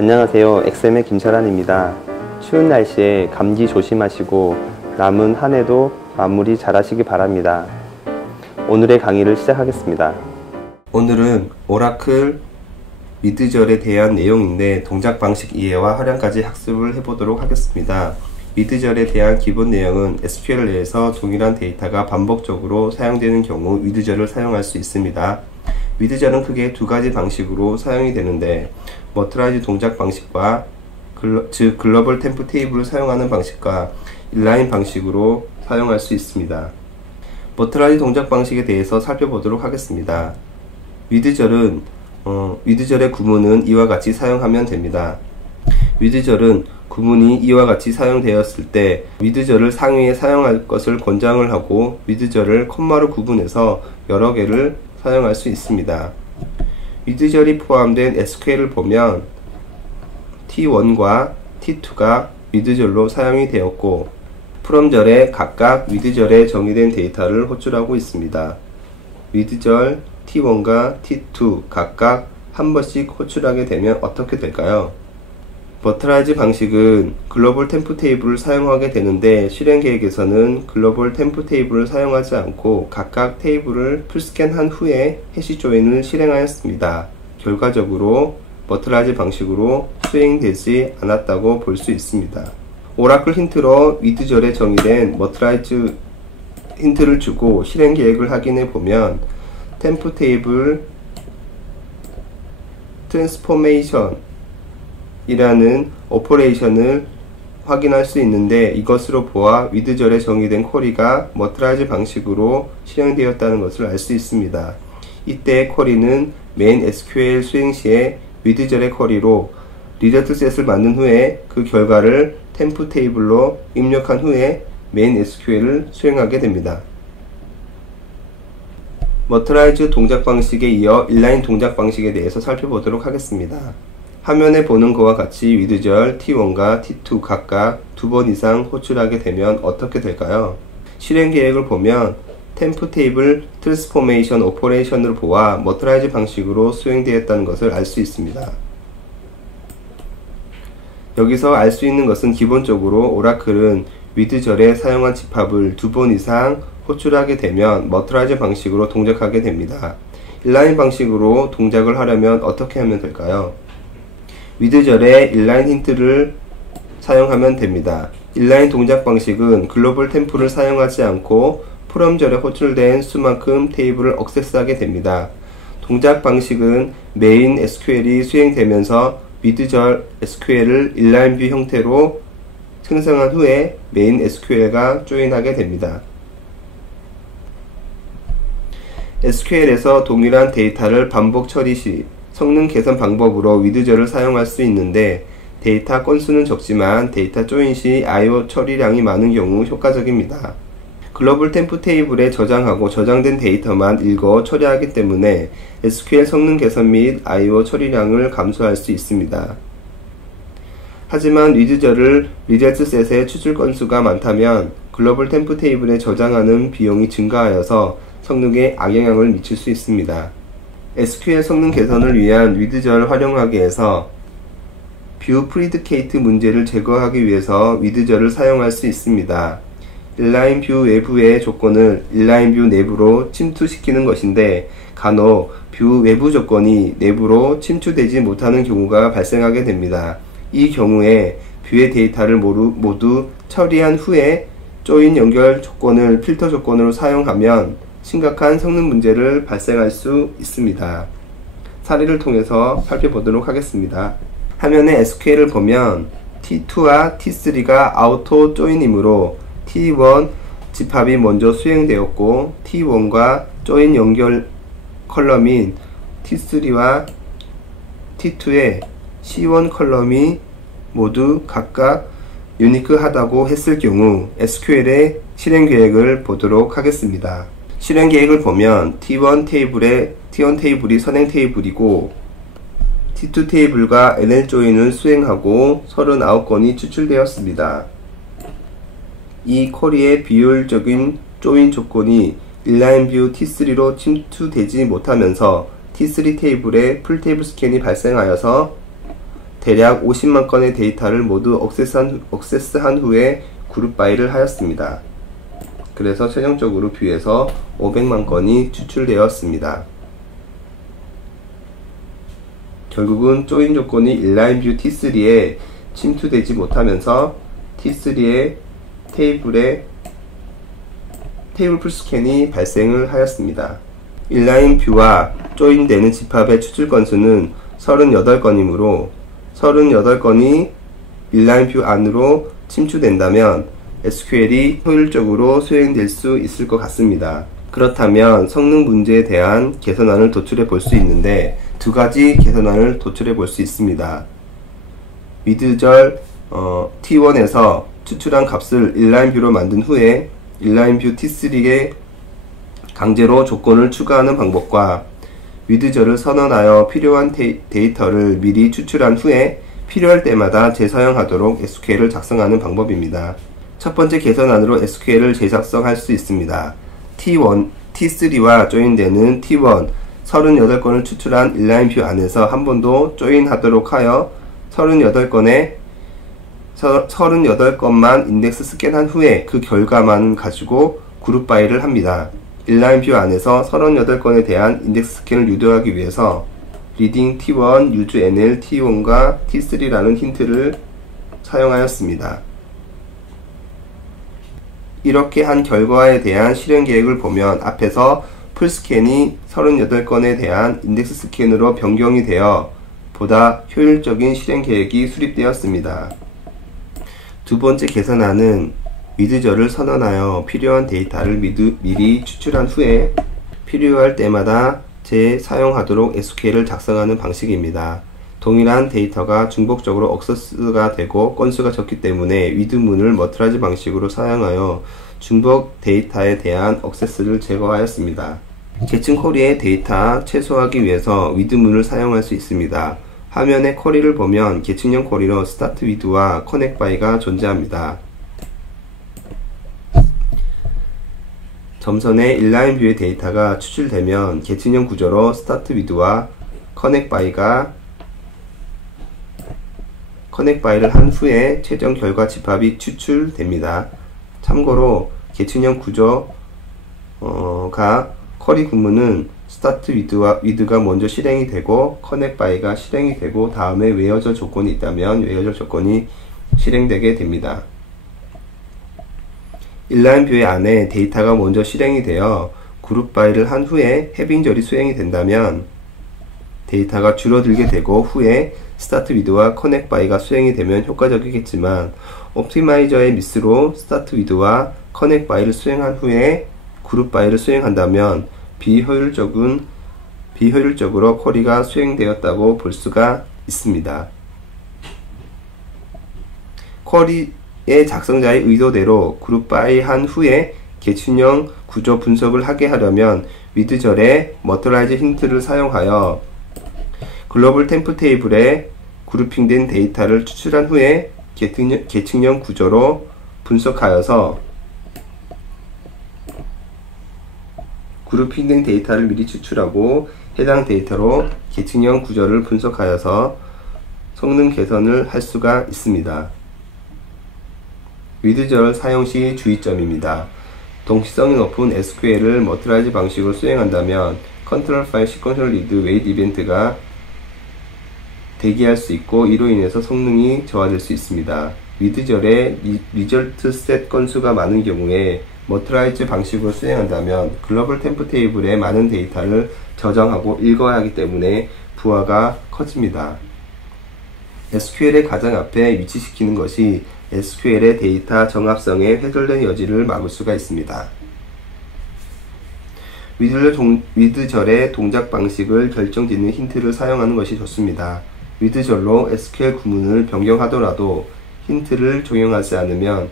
안녕하세요. 엑셈의 김철환입니다. 추운 날씨에 감기 조심하시고 남은 한 해도 마무리 잘 하시기 바랍니다. 오늘의 강의를 시작하겠습니다. 오늘은 오라클 미드절에 대한 내용인데 동작 방식 이해와 활용까지 학습을 해보도록 하겠습니다. 미드절에 대한 기본 내용은 SQL 내에서 동일한 데이터가 반복적으로 사용되는 경우 미드절을 사용할 수 있습니다. 미드절은 크게 두 가지 방식으로 사용이 되는데 머트라이즈 동작 방식과 즉 글로벌 템프 테이블을 사용하는 방식과 인라인 방식으로 사용할 수 있습니다. 머트라이즈 동작 방식에 대해서 살펴보도록 하겠습니다. 미드절의 구문은 이와 같이 사용하면 됩니다. 미드절은 구문이 이와 같이 사용되었을 때 미드절을 상위에 사용할 것을 권장을 하고 미드절을 콤마로 구분해서 여러 개를 사용할 수 있습니다. 미드절이 포함된 SQL을 보면 T1과 T2가 미드절로 사용이 되었고 프롬절에 각각 미드절에 정의된 데이터를 호출하고 있습니다. 미드절 T1과 T2 각각 한 번씩 호출하게 되면 어떻게 될까요? 머트라이즈 방식은 글로벌 템프 테이블을 사용하게 되는데 실행 계획에서는 글로벌 템프 테이블을 사용하지 않고 각각 테이블을 풀스캔한 후에 해시 조인을 실행하였습니다. 결과적으로 머트라이즈 방식으로 수행되지 않았다고 볼 수 있습니다. 오라클 힌트로 미드절에 정의된 머트라이즈 힌트를 주고 실행 계획을 확인해 보면 템프 테이블 트랜스포메이션 이라는 오퍼레이션을 확인할 수 있는데 이것으로 보아 미드절에 정의된 쿼리가 머트라이즈 방식으로 실행되었다는 것을 알 수 있습니다. 이때 쿼리는 메인 SQL 수행 시에 미드절의 쿼리로 리저트 셋을 만든 후에 그 결과를 템프 테이블로 입력한 후에 메인 SQL을 수행하게 됩니다. 머트라이즈 동작 방식에 이어 인라인 동작 방식에 대해서 살펴보도록 하겠습니다. 화면에 보는 것과 같이 미드절 T1과 T2 각각 두 번 이상 호출하게 되면 어떻게 될까요? 실행 계획을 보면 템프 테이블 트랜스포메이션 오퍼레이션을 보아 머트라이즈 방식으로 수행되었다는 것을 알 수 있습니다. 여기서 알 수 있는 것은 기본적으로 오라클은 미드절에 사용한 집합을 두 번 이상 호출하게 되면 머트라이즈 방식으로 동작하게 됩니다. 인라인 방식으로 동작을 하려면 어떻게 하면 될까요? 미드절에 인라인 힌트를 사용하면 됩니다. 인라인 동작 방식은 글로벌 템프를 사용하지 않고 프롬절에 호출된 수만큼 테이블을 억세스하게 됩니다. 동작 방식은 메인 SQL이 수행되면서 미드절 SQL을 인라인 뷰 형태로 생성한 후에 메인 SQL과 조인하게 됩니다. SQL에서 동일한 데이터를 반복 처리 시 성능 개선 방법으로 미드절을 사용할 수 있는데 데이터 건수는 적지만 데이터 조인 시 I/O 처리량이 많은 경우 효과적입니다. 글로벌 템프 테이블에 저장하고 저장된 데이터만 읽어 처리하기 때문에 SQL 성능 개선 및 I/O 처리량을 감소할 수 있습니다. 하지만 미드절을 리저트 셋의 추출 건수가 많다면 글로벌 템프 테이블에 저장하는 비용이 증가하여서 성능에 악영향을 미칠 수 있습니다. SQL 성능 개선을 위한 미드절 활용하기에서 뷰 프리디케이트 문제를 제거하기 위해서 미드절을 사용할 수 있습니다. 인라인 뷰 외부의 조건을 인라인 뷰 내부로 침투시키는 것인데 간혹 뷰 외부 조건이 내부로 침투되지 못하는 경우가 발생하게 됩니다. 이 경우에 뷰의 데이터를 모두 처리한 후에 조인 연결 조건을 필터 조건으로 사용하면 심각한 성능 문제를 발생할 수 있습니다. 사례를 통해서 살펴보도록 하겠습니다. 화면에 SQL을 보면 T2와 T3가 아우토 조인이므로 T1 집합이 먼저 수행되었고 T1과 조인 연결 컬럼인 T3와 T2의 C1 컬럼이 모두 각각 유니크하다고 했을 경우 SQL의 실행 계획을 보도록 하겠습니다. 실행 계획을 보면 T1 테이블이 선행 테이블이고 T2 테이블과 NL 조인을 수행하고 39건이 추출되었습니다. 이 쿼리의 비효율적인 조인 조건이 인라인 뷰 T3로 침투되지 못하면서 T3 테이블에 풀 테이블 스캔이 발생하여서 대략 50만 건의 데이터를 모두 액세스한 후에 그룹 바이를 하였습니다. 그래서 최종적으로 뷰에서 500만 건이 추출되었습니다. 결국은 조인 조건이 인라인 뷰 T3에 침투되지 못하면서 T3의 테이블 풀스캔이 발생을 하였습니다. 인라인 뷰와 조인되는 집합의 추출 건수는 38건이므로 38건이 인라인 뷰 안으로 침투된다면 SQL이 효율적으로 수행될 수 있을 것 같습니다. 그렇다면 성능 문제에 대한 개선안을 도출해 볼 수 있는데 두 가지 개선안을 도출해 볼 수 있습니다. 위드절 T1에서 추출한 값을 인라인 뷰로 만든 후에 인라인 뷰 T3에 강제로 조건을 추가하는 방법과 위드절을 선언하여 필요한 데이터를 미리 추출한 후에 필요할 때마다 재사용하도록 SQL을 작성하는 방법입니다. 첫 번째 개선안으로 SQL을 재작성할 수 있습니다. T3와 조인되는 T1 38건을 추출한 인라인 뷰 안에서 한 번 더 조인하도록 하여 38건만 인덱스 스캔한 후에 그 결과만 가지고 그룹 바이를 합니다. 인라인 뷰 안에서 38건에 대한 인덱스 스캔을 유도하기 위해서 reading T1, use NL T1과 T3라는 힌트를 사용하였습니다. 이렇게 한 결과에 대한 실행 계획을 보면 앞에서 풀스캔이 38건에 대한 인덱스 스캔으로 변경이 되어 보다 효율적인 실행 계획이 수립되었습니다. 두 번째 개선안은 위드절을 선언하여 필요한 데이터를 미리 추출한 후에 필요할 때마다 재사용하도록 SQL을 작성하는 방식입니다. 동일한 데이터가 중복적으로 액세스가 되고 건수가 적기 때문에 위드문을 머트라지 방식으로 사용하여 중복 데이터에 대한 액세스를 제거하였습니다. 계층 쿼리의 데이터 최소화하기 위해서 위드문을 사용할 수 있습니다. 화면의 쿼리를 보면 계층형 쿼리로 start with와 connect by가 존재합니다. 점선의 인라인 뷰의 데이터가 추출되면 계층형 구조로 start with와 connect by를 한 후에 최종 결과 집합이 추출됩니다. 참고로 계층형 구조가 쿼리 구문은 start with가 먼저 실행이 되고 connect by가 실행이 되고 다음에 웨어절 조건이 있다면 웨어절 조건이 실행되게 됩니다. 인라인 뷰의 안에 데이터가 먼저 실행이 되어 그룹 바이를 한 후에 해빙절이 수행이 된다면 데이터가 줄어들게 되고 후에 start with와 connect by가 수행이 되면 효과적이겠지만 옵티마이저의 미스로 start with와 connect by를 수행한 후에 그룹 바이를 수행한다면 비효율적으로 쿼리가 수행되었다고 볼 수가 있습니다. 쿼리의 작성자의 의도대로 그룹 바이 한 후에 계층형 구조 분석을 하게 하려면 위드절의 머터라이즈 힌트를 사용하여 글로벌 템프 테이블에 그룹핑된 데이터를 추출한 후에 계층형 구조로 분석하여서 그룹핑된 데이터를 미리 추출하고 해당 데이터로 계층형 구조를 분석하여서 성능 개선을 할 수가 있습니다. 위드절 사용 시 주의점입니다. 동시성이 높은 SQL을 머트라이즈 방식으로 수행한다면 컨트롤 파일 시퀀셜 리드 웨이트 이벤트가 대기할 수 있고 이로 인해서 성능이 저하될 수 있습니다. 위드절의 리절트 셋 건수가 많은 경우에 머트라이즈 방식으로 수행한다면 글로벌 템프 테이블에 많은 데이터를 저장하고 읽어야 하기 때문에 부하가 커집니다. SQL의 가장 앞에 위치시키는 것이 SQL의 데이터 정합성의 훼손된 여지를 막을 수가 있습니다. 위드절의 동작 방식을 결정짓는 힌트를 사용하는 것이 좋습니다. 위드절로 SQL 구문을 변경하더라도 힌트를 적용하지 않으면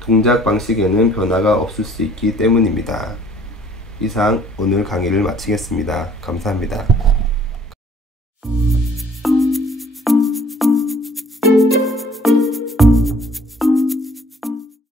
동작 방식에는 변화가 없을 수 있기 때문입니다. 이상 오늘 강의를 마치겠습니다. 감사합니다.